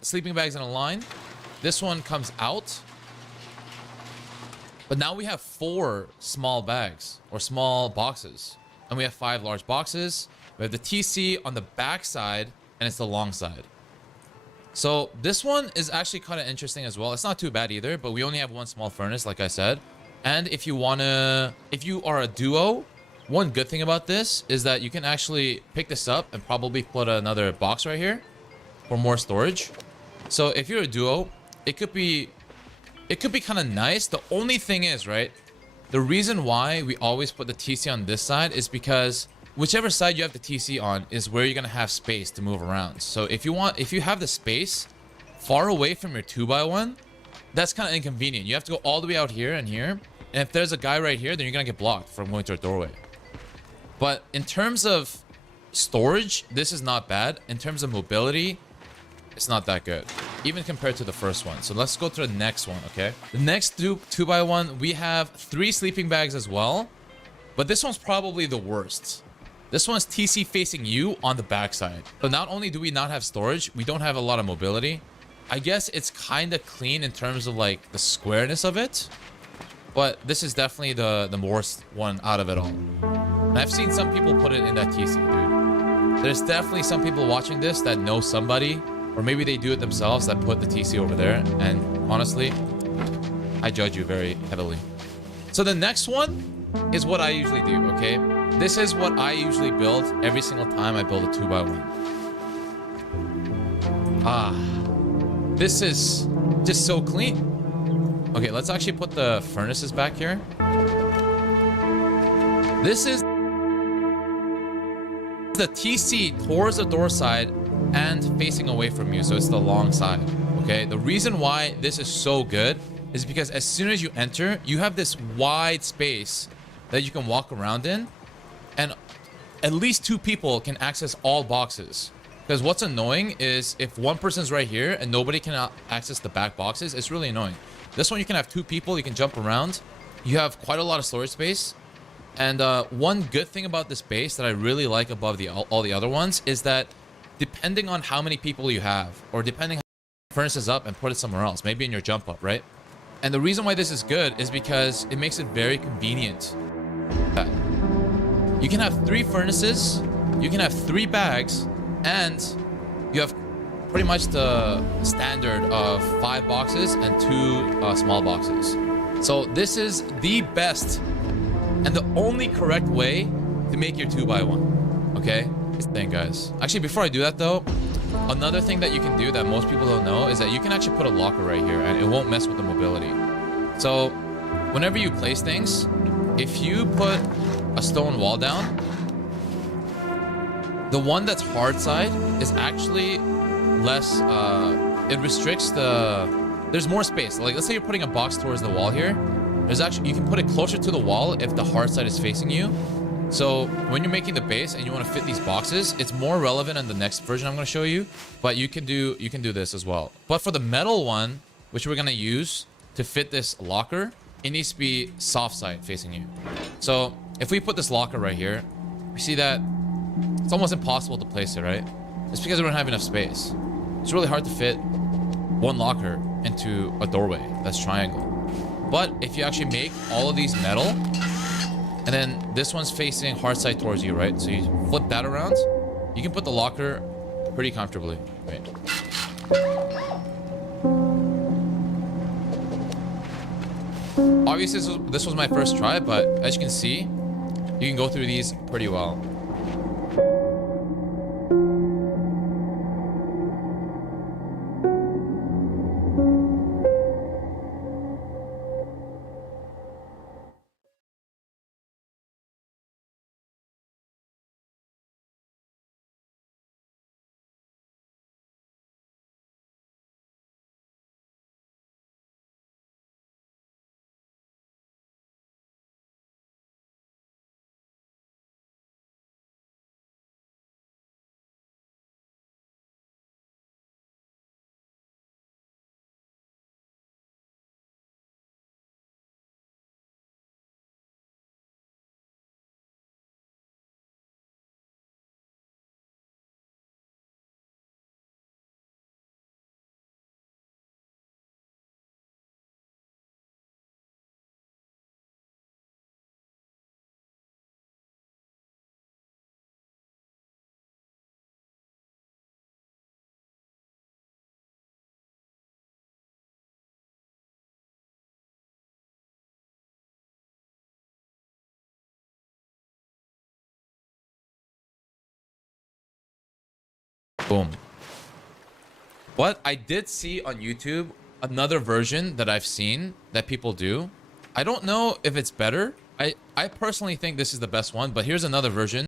sleeping bags in a line. This one comes out. But now we have 4 small bags or small boxes. And we have 5 large boxes. We have the TC on the back side and it's the long side. So this one is actually kind of interesting as well. It's not too bad either, but we only have 1 small furnace, like I said. And if you are a duo, one good thing about this is that you can actually pick this up and probably put another box right here for more storage. So if you're a duo, it could be kind of nice. The only thing is, right, the reason why we always put the TC on this side is because whichever side you have the TC on is where you're gonna have space to move around. So if you have the space far away from your 2x1, that's kind of inconvenient. You have to go all the way out here and here. And if there's a guy right here, then you're gonna get blocked from going to a doorway. But in terms of storage, this is not bad. In terms of mobility, it's not that good, even compared to the first one. So let's go to the next one, okay? The next 2x1, we have 3 sleeping bags as well. But this one's probably the worst. This one's TC facing you on the backside. So not only do we not have storage, we don't have a lot of mobility. I guess it's kind of clean in terms of like the squareness of it. But this is definitely the worst one out of it all. And I've seen some people put it in that TC, dude. There's definitely some people watching this that know somebody, or maybe they do it themselves, that put the TC over there. And honestly, I judge you very heavily. So the next one is what I usually do, okay? This is what I usually build every single time I build a 2x1. This is just so clean. Okay, let's actually put the furnaces back here. This is the TC towards the door side and facing away from you, so it's the long side, okay? The reason why this is so good is because as soon as you enter, you have this wide space that you can walk around in, and at least 2 people can access all boxes. Because what's annoying is if one person's right here and nobody can access the back boxes, it's really annoying. This one, you can have 2 people, you can jump around. You have quite a lot of storage space. And one good thing about this base that I really like above all the other ones is that depending on how many people you have, or depending on how furnace is up and put it somewhere else, maybe in your jump up, right? And the reason why this is good is because it makes it very convenient. You can have 3 furnaces, you can have 3 bags, and you have pretty much the standard of 5 boxes and 2 small boxes. So this is the best and the only correct way to make your 2x1, okay? Thing, guys. Actually, before I do that though, another thing that you can do that most people don't know is that you can actually put a locker right here and it won't mess with the mobility. So whenever you place things, if you put a stone wall down, the one that's hard side is actually less, it restricts there's more space. Like, let's say you're putting a box towards the wall here. There's actually, you can put it closer to the wall if the hard side is facing you. So when you're making the base and you want to fit these boxes, it's more relevant in the next version I'm going to show you, but you can do this as well. But for the metal one, which we're going to use to fit this locker, it needs to be soft side facing you. So if we put this locker right here, we see that it's almost impossible to place it, right? It's because we don't have enough space. It's really hard to fit one locker into a doorway that's triangle. But if you actually make all of these metal, and then this one's facing hard side towards you, right? So you flip that around, you can put the locker pretty comfortably. Right. Obviously, this was my first try, but as you can see, you can go through these pretty well. Boom. But I did see on YouTube another version that I've seen that people do. I don't know if it's better. I personally think this is the best one, but here's another version.